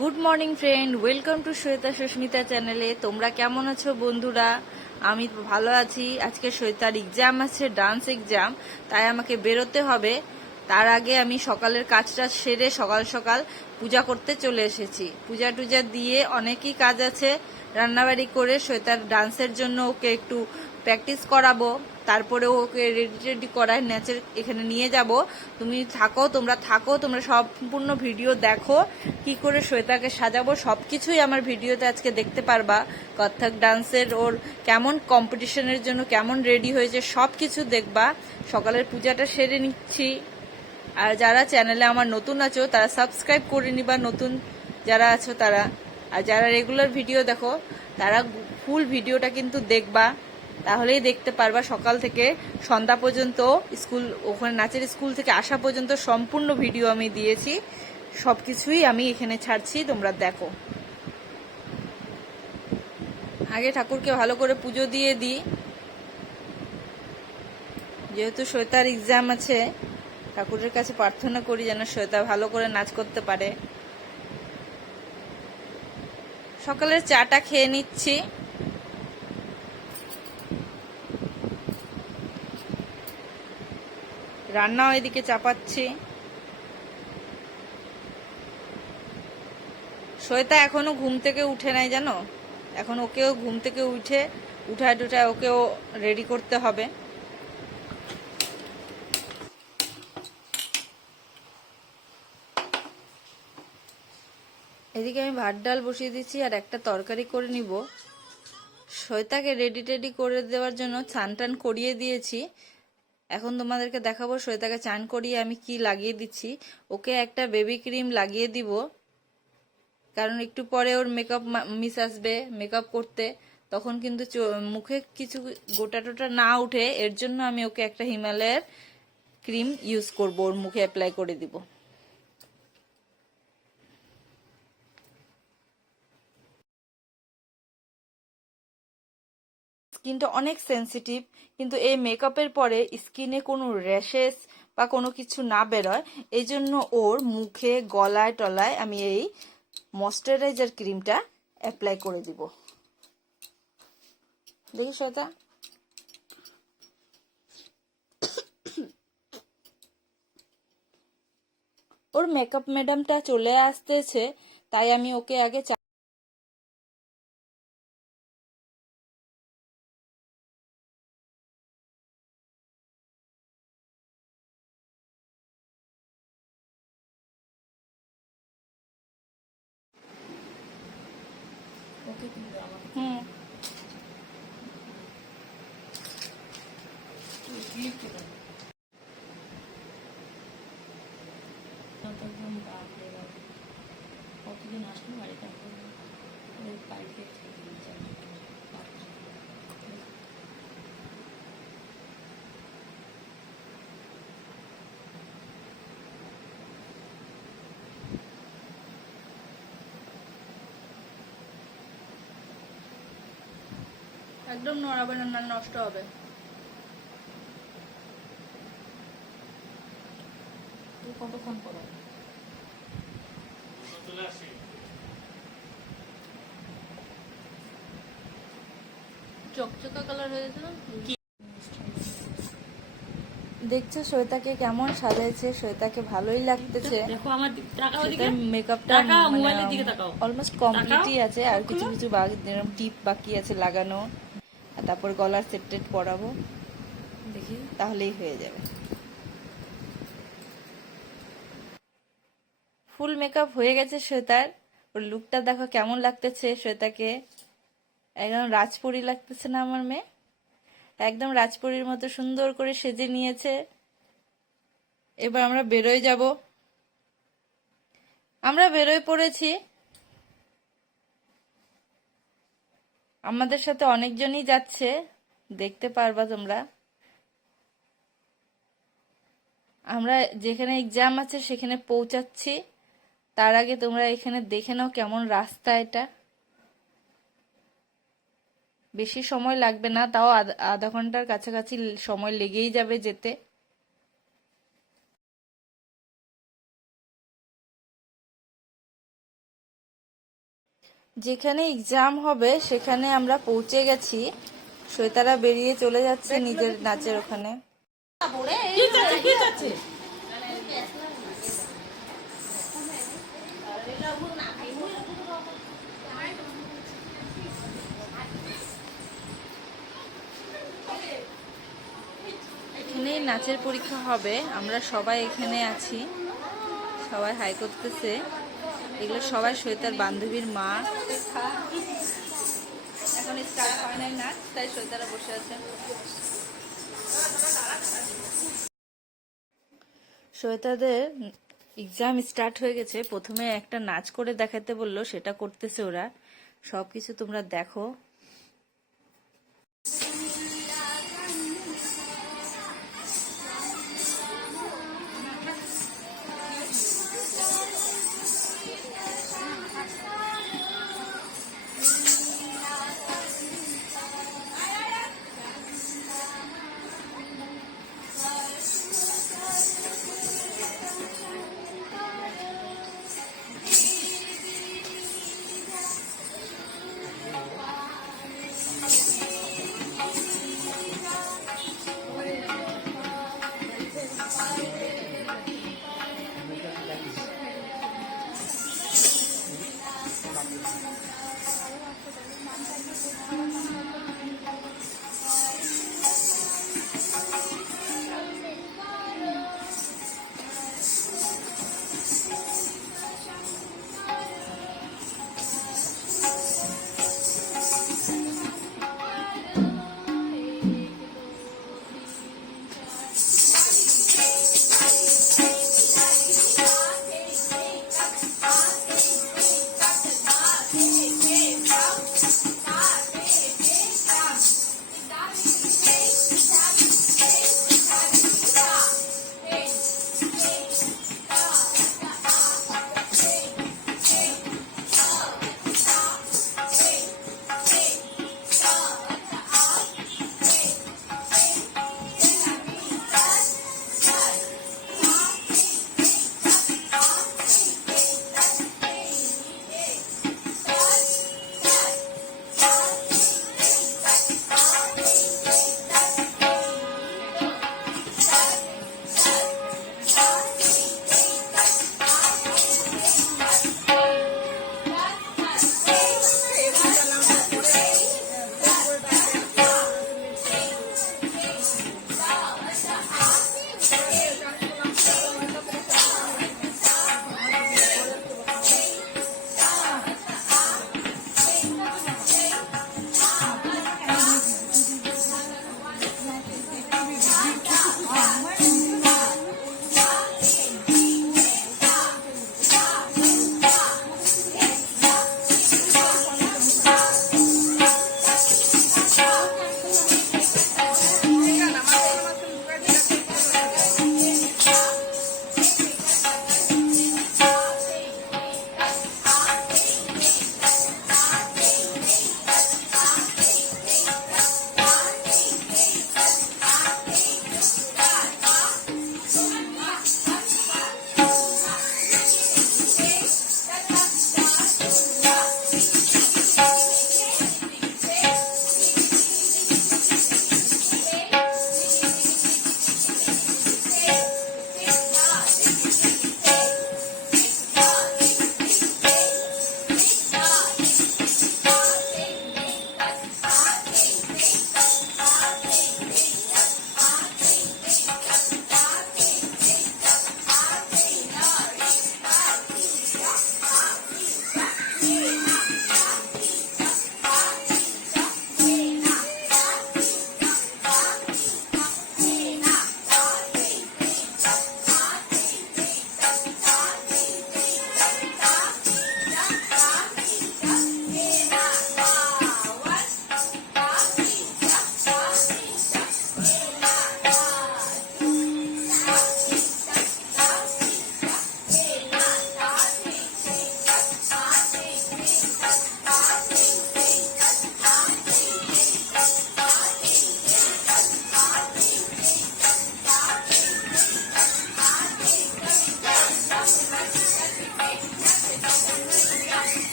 Good morning friend, welcome to Shweta Susmita চ্যানেলে। তোমরা কেমন আছো বন্ধুরা? আমি ভালো আছি। আজকে শ্বেতার এক্সাম আছে, ডান্স এক্সাম, তাই আমাকে বেরোতে হবে। তার আগে আমি সকালের কাজটা সেরে সকাল সকাল পূজা করতে চলে এসেছি। পূজা টুজা দিয়ে অনেকই কাজ আছে, রান্নাবাড়ি করে শ্বেতার ডান্সের জন্য ওকে একটু প্র্যাকটিস করাবো, তারপরে ওকে রেডি টেডি করায় নাচের এখানে নিয়ে যাব। তোমরা থাকো, তোমরা সম্পূর্ণ ভিডিও দেখো, কি করে শ্বেতাকে সাজাবো সবকিছুই আমার ভিডিওতে আজকে দেখতে পারবা। কত্থক ডান্সের ওর কেমন কম্পিটিশনের জন্য কেমন রেডি হয়েছে সব কিছু দেখবা। সকালের পূজাটা সেরে নিচ্ছি। আর যারা চ্যানেলে আমার নতুন আছো তারা সাবস্ক্রাইব করে নিবা, নতুন যারা আছো তারা। আর যারা রেগুলার ভিডিও দেখো তারা ফুল ভিডিওটা কিন্তু দেখবা, তাহলেই দেখতে পারবা। সকাল থেকে সন্ধ্যা পর্যন্ত ওখানে নাচের স্কুল থেকে আসা পর্যন্ত সম্পূর্ণ ভিডিও আমি দিয়েছি, সবকিছুই আমি এখানে ছাড়ছি, তোমরা দেখো। আগে ঠাকুরকে ভালো করে পুজো দিয়ে দিই, যেহেতু শ্বেতার এক্সাম আছে। ঠাকুরের কাছে প্রার্থনা করি যেন শ্বেতা ভালো করে নাচ করতে পারে। সকালের চাটা খেয়ে নিচ্ছি। রান্নাও এদিকে চাপাচ্ছি। শ্বেতা এখনো ঘুম থেকে উঠে নাই জানো, এখন ওকেও ঘুম থেকে উঠায় ওকেও রেডি করতে হবে। এদিকে আমি ভাত ডাল বসিয়ে দিচ্ছি আর একটা তরকারি করে নিব। শ্বেতাকে রেডি টেডি করে দেওয়ার জন্য চান টান করিয়ে দিয়েছি। এখন তোমাদেরকে দেখাবো শ্বেতাকে চান করিয়ে আমি কি লাগিয়ে দিচ্ছি। ওকে একটা বেবি ক্রিম লাগিয়ে দিব, কারণ একটু পরে ওর মেকআপ মিস আসবে মেকআপ করতে, তখন কিন্তু মুখে কিছু গোটা টোটা না উঠে, এর জন্য আমি ওকে একটা হিমালয়ের ক্রিম ইউজ করব, ওর মুখে অ্যাপ্লাই করে দিব। স্কিনটা অনেক সেন্সিটিভ, কিন্তু এই মেকআপের পরে স্কিনে কোনো র্যাশেস বা কোনো কিছু না বেরোয়, এই জন্য ওর মুখে গলায় টলায় আমি এই ময়শ্চারাইজার ক্রিমটা অ্যাপ্লাই করে দিব। দেখি শ্বেতা, ওর মেকআপ ম্যাডামটা চলে আসতেছে, তাই আমি ওকে আগে হুম কতদিন আসলো বাড়িতে, বাড়িতে একদম নড়াবে না, নষ্ট হবে। তুই কতক্ষণ করো? চকচকা কালার হয়েছে না? দেখছো শ্বেতাকে কেমন সাজাইছে, শ্বেতাকে ভালোই লাগতেছে। দেখো আমার টাকাও দিকে, মেকআপটা মোবাইলের দিকে তাকাও, অলমোস্ট কমপ্লিটই আছে, আর কিছু কিছু টিপ বাকি আছে লাগানো, আর তারপর গলার সেট পরাবো, দেখি তাহলেই হয়ে যাবে। ফুল মেকআপ হয়ে গেছে শ্বেতার। ওর লুকটা দেখো কেমন লাগতেছে শ্বেতাকে, একদম রাজপুরী লাগতেছে না আমার মেয়ে? একদম রাজপুরীর মতো সুন্দর করে সেজে নিয়েছে। এবার আমরা বেরোয় যাব। আমরা বেরোয় পড়েছি, আমাদের সাথে অনেকজনই যাচ্ছে, দেখতে পারবা তোমরা। আমরা যেখানে এক্সাম আছে সেখানে পৌঁছাচ্ছি, তার আগে তোমরা এখানে দেখে নাও কেমন রাস্তা এটা। বেশি সময় লাগবে না, তাও আধা ঘন্টার কাছাকাছি সময় লেগেই যাবে যেতে। যেখানে এক্সাম হবে সেখানে আমরা পৌঁছে গেছি। শ্বেতারা বেরিয়ে চলে যাচ্ছে নিজের নাচের ওখানে। কি চাচ্ছে কি চাচ্ছে? এখানেই নাচের পরীক্ষা হবে, আমরা সবাই এখানে আছি, সবাই হাই করতেছে। এগুলো সবাই শ্বেতার বান্ধবীর মা। এখন স্টার্ট হয় নাই নাচ, তাই শ্বেতারা বসে আছে। শ্বেতাদের এক্সাম স্টার্ট হয়ে গেছে। প্রথমে একটা নাচ করে দেখাতে বললো, সেটা করতেছে ওরা। সবকিছু তোমরা দেখো।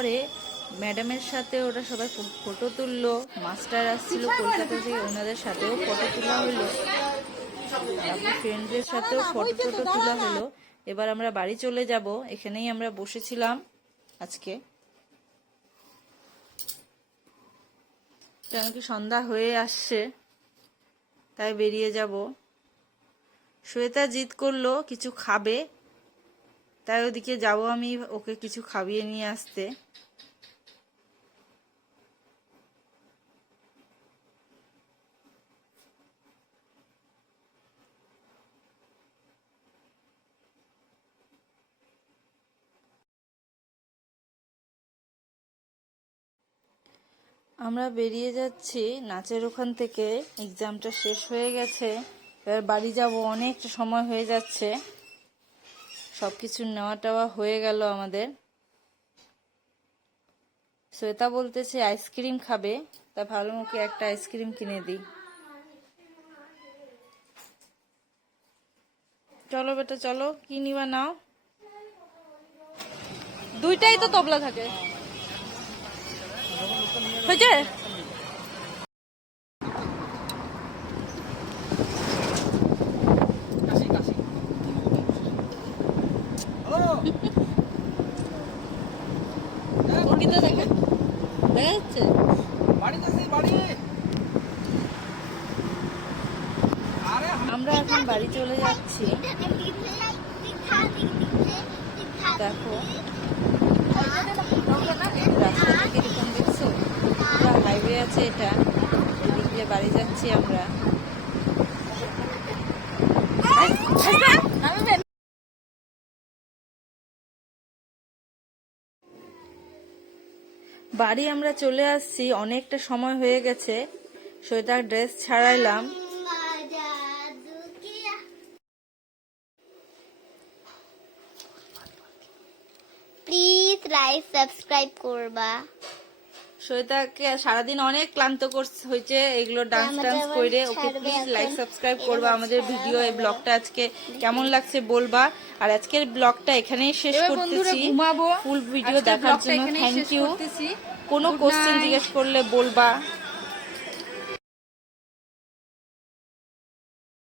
পরে ম্যাডামের সাথে ওরা সবাই ফটো তুললো, মাস্টার আসছিল কলকাতা থেকে, ওনাদের সাথেও ফটো তোলা হলো, তারপর ফ্রেন্ডদের সাথেও ফটো টটো তোলা হলো। এবার আমরা বাড়ি চলে যাব। এখানেই আমরা বসেছিলাম আজকে, কেন কি সন্ধ্যা হয়ে আসছে, তাই বেরিয়ে যাব। শ্বেতা জিদ করলো কিছু খাবে, তাই ওদিকে যাব আমি ওকে কিছু খাইয়ে নিয়ে আসতে। আমরা বেরিয়ে যাচ্ছি নাচের ওখান থেকে, এক্সামটা শেষ হয়ে গেছে, এবার বাড়ি যাব, অনেকটা সময় হয়ে যাচ্ছে, সবকিছু নেওয়া টেওয়া হয়ে গেল আমাদের। শ্বেতা বলতেছে আইসক্রিম খাবে, তা ভালো মুখে একটা আইসক্রিম কিনে দিই। চলো বেটা চলো, কি নিবা নাও, দুইটাই তো তবলা থাকে, হয়েছে? দেখা যাচ্ছে আমরা এখন বাড়ি চলে যাচ্ছি। দেখো রাস্তা থেকে এরকম দেখছো, পুরো হাইওয়ে আছে এটা, এদিক দিয়ে বাড়ি যাচ্ছি আমরা। বাড়ি আমরা চলে আসছি, অনেকটা সময় হয়ে গেছে। সোয়েটার ড্রেস ছাড়াইলাম। প্লিজ লাইক সাবস্ক্রাইব করবা। শ্বেতাকে সারাদিন অনেক ক্লান্ত হয়েছে এগুলো ডান্স টান্স করে, ওকে প্লিজ লাইক সাবস্ক্রাইব করবা। আমাদের ভিডিও এই ব্লগটা আজকে কেমন লাগছে বলবা। আর আজকের ব্লগটা এখানেই শেষ করতেছি। ফুল ভিডিও দেখার জন্য থ্যাংক ইউ। কোনো কোশ্চেন জিজ্ঞেস করলে বলবা।